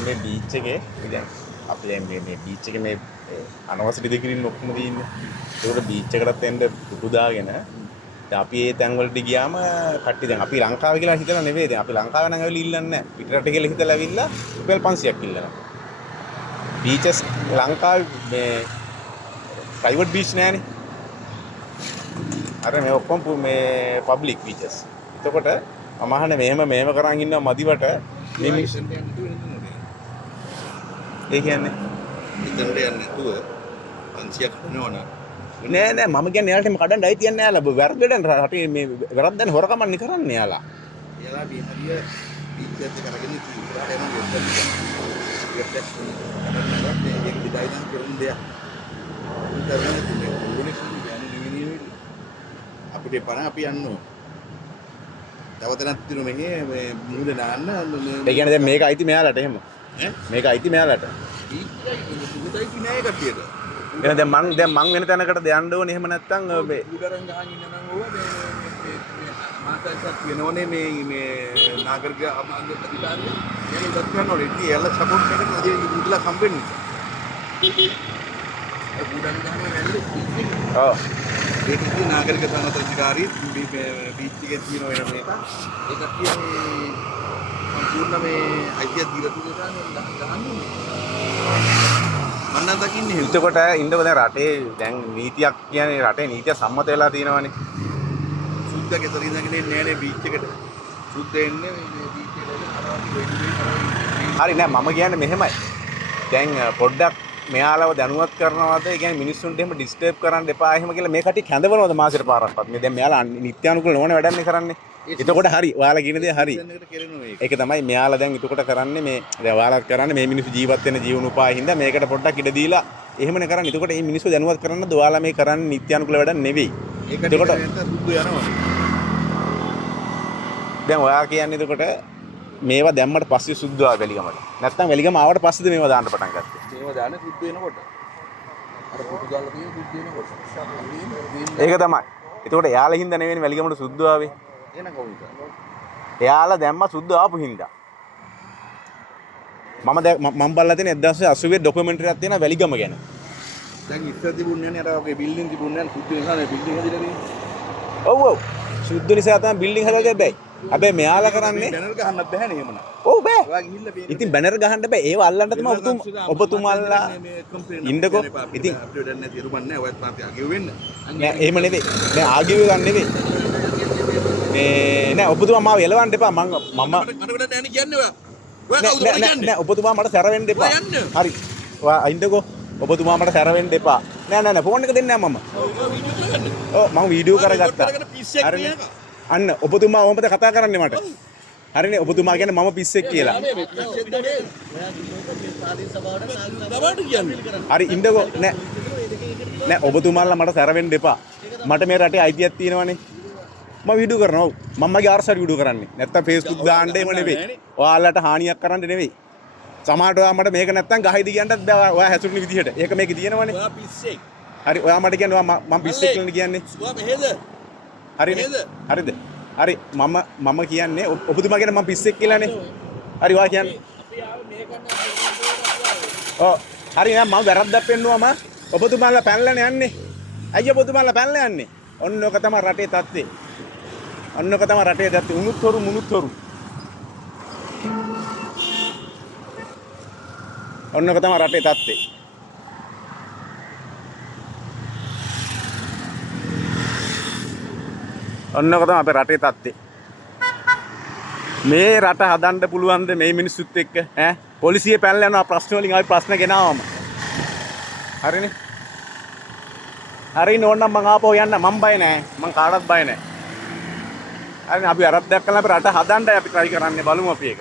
මේ බීච් එකේ දැන් අපි දැන් මේ බීච් එකේ මේ අනවසර දෙකින් ඔක්කොම තියෙන්නේ. ඒකට බීච් එකටත් එන්න පුටු දාගෙන දැන් අපි ඒ තැන් වලට ගියාම කට්ටිය දැන් අපි ලංකාවේ කියලා හිතලා නෙවෙයි දැන් අපි ලංකාවේ නම් ඇවිල්ලා ඉල්ලන්නේ නැහැ. පිටරට කියලා හිතලා ඇවිල්ලා රුපියල් 500ක් ඉල්ලනවා. බීචස් ලංකාවේ මේ ප්‍රයිවට් බීච් නෑනේ. අර මේ ඔක්කොම මේ පබ්ලික් බීචස්. එතකොට මම අහන්නේ මෙහෙම කරන් ඉන්නවා මදිවට මේ ඒ කියන්නේ ඉතින්ට යන්නේ නැතුව 500ක් වෙනවනම් නෑ මම කියන්නේ එයාලට මේ කඩන්න අයිතියක් නෑ යාලා වැරද්දෙන් රටේ මේ වැරද්දෙන් හොරකමන්නේ කරන්නේ යාලා. එයාලා මේ හරිය බීච් එක කරගෙන ඉස්සරහට යන ගෙට්ටක් ඒක දිගයින් කරන දෙයක්. අපිට පණ අපි යන්න තවතනක් තියෙන මේ මුහුද නාන්න ඒ කියන්නේ දැන් මේක අයිති මෙයාලට එහෙම මේක අයිති මෙයාලට මුහුදයි නෑ කට්ටියට එහෙනම් දැන් මං වෙන තැනකට යන්න ඕනේ එහෙම නැත්නම් මේ උඩරන් ගහන් ඉන්න නම් ඕවා මේ මාතක්වත් වෙනෝනේ මේ නාගරික අමාත්‍ය ප්‍රතිකාරය يعني ඉවත් කරන්න ඕනේ ඉතින් එයාලා සපෝට් කරන අද මුදලා හම්බෙන්නේ ඒ උඩරන් ගහන වැල්ලේ ඔව් ඒක ඉතින් නාගරික සමාජාධිකාරී බීච් එකේ තියෙන වෙන මේක ඒ කට්ටිය සම්පූර්ණ මේ අයිතිය දීලා තියෙනවා ගහන්නේ මන්න දකින්නේ එතකොට ඉන්නකො දැන් රටේ දැන් නීතියක් කියන්නේ රටේ නීතිය සම්මත වෙලා තියෙනවානේ සුද්ධ ගෙදර ඉඳගෙන එන්නේ නෑනේ බීච් එකට සුද්ධ එන්නේ මේ බීච් එකට හරි නෑ මම කියන්නේ මෙහෙමයි දැන් පොඩ්ඩක් මෙයාලව දැනුවත් කරනවද ඒ කියන්නේ මිනිස්සුන්ට එහෙම ඩිස්ටර්බ් කරන්න එපා එහෙම කියලා මේ කටි කැඳවනවද මාසෙට පාරක්වත් මේ දැන් මෙයාලා නිත්‍යානුකූල නොවන වැඩන්නේ කරන්නේ එතකොට හරි ඔයාලා කියන දේ හරි ඒක තමයි මෙයාලා දැන් එතකොට කරන්නේ මේ දැන් ඔයාලා කරන්නේ මේ මිනිස්සු ජීවත් වෙන ජීවන උපාය හින්දා මේකට පොඩ්ඩක් ඉඩ දීලා එහෙමනේ කරන්නේ එතකොට මේ මිනිස්සු දැනුවත් කරන්නද ඔයාලා මේ කරන්නේ නිත්‍යානුකූල වැඩක් නෙවෙයි ඒකට සුද්ධ යනවා දැන් ඔයා කියන්නේ එතකොට මේවා දැම්මට පස්සේ සුද්ධ ආව වැලිගමට නැත්නම් වැලිගම ආවට පස්සේද මේවා දාන්න පටන් ගත්තේ මේවා දාන්න සුද්ධ වෙනකොට අර පොටු දාලා තියෙන සුද්ධ වෙනකොට ඒක තමයි එතකොට එයාලා හින්දා නෙවෙයි වැලිගමට සුද්ධ ආවේ එන කවුද එයාලා දැම්ම සුද්ධ ආපු හින්දා මම බලලා තියෙන 1980 ඩොකියුමන්ටරියක් තියෙනවා වැලිගම ගැන දැන් ඉස්සර තිබුණේ නැහැ අර වගේ බිල්ඩින් තිබුණේ නැහැ සුද්ධ නිසා බිල්ඩින් හදලා තියෙන්නේ ඔව් සුද්ධ නිසා තමයි බිල්ඩින් හදලා බෑ හැබැයි මෙයාලා කරන්නේ බැනර් ගහන්නත් බෑනේ එහෙමනම් ඔව් බෑ ඔයා ගිහිල්ලා මේ ඉතින් බැනර් ගහන්න බෑ ඒව අල්ලන්න තමයි ඔබතුමාලා ඉන්නකෝ ඉතින් අපිට දැන් නැති රුමන් නැහැ ඔයත් පාපේ ආගියු වෙන්න නෑ එහෙම නෙවෙයි දැන් ආගියු ගන්න නෙවෙයි මේ නෑ ඔබතුමා මාව එලවන්න එපා මම මට වැඩ නැහැ කියන්නේ ඔයා කවුද කියන්නේ නෑ ඔබතුමා මට සැර වෙන්න එපා හරි ඔයා ඉන්නකෝ ඔබතුමා මට සැර වෙන්න එපා නෑ ෆෝන් එක දෙන්නේ නෑ මම ඔව් මම වීඩියෝ කරගත්තා හරිනේ අන්න ඔබතුමා ඔහොමද කතා කරන්නේ මට හරිනේ ඔබතුමා කියන්නේ මම පිස්සෙක් කියලා හරි ඉන්නකෝ නෑ ඔබතුමාලා මට සැර වෙන්න එපා මට මේ රටේ අයිතියක් තියෙනවනේ මම වීඩියෝ කරනවා ඔව් මම මගේ ආර්සර් වීඩියෝ කරන්නේ නැත්තම් Facebook දාන්න එහෙම නෙවෙයි ඔයාලට හානියක් කරන්න නෙවෙයි සමහරට ඔයා මට මේක නැත්තම් ගහයිද කියන්නත් බෑ ඔයා හැසුරුන විදිහට ඒක මේකේ තියෙනවනේ ඔයා පිස්සෙක් හරි ඔයා මට කියන්නේ ඔයා මම පිස්සෙක් කියලා කියන්නේ ඔයා මෙහෙද හරිද හරි මම කියන්නේ ඔබතුමා කියන්නේ මම පිස්සෙක් කියලානේ හරි ඔයා කියන්නේ ඔව් හරි නෑ මම වැරද්දක් පෙන්නුවම ඔබතුමාලා පැනලානේ යන්නේ අයියෝ ඔබතුමාලා පැනලා යන්නේ ඔන්න ඔක තමයි රටේ තත්ත්වේ ඔන්න ඔක තමයි රටේ තත්ත්වේ උණුත් හොරු මුණුත් හොරු ඔන්න ඔක තමයි රටේ තත්ත්වේ ඔන්න ඔක තමයි අපේ රටේ තත්ත්වේ මේ රට හදන්න පුළුවන්ද මේ මිනිස්සුත් එක්ක ඈ පොලිසිය පැනලා යනවා ප්‍රශ්න වලින් ආයි ප්‍රශ්න ගෙනාවම හරිනේ හරිනේ ඕනනම් මං ආපහු යන්න මං බය නෑ මං කාටවත් බය නෑ හරිනේ අපි අරද්දයක් කළා අපි රට හදන්නයි අපි try කරන්නේ බලමු අපි ඒක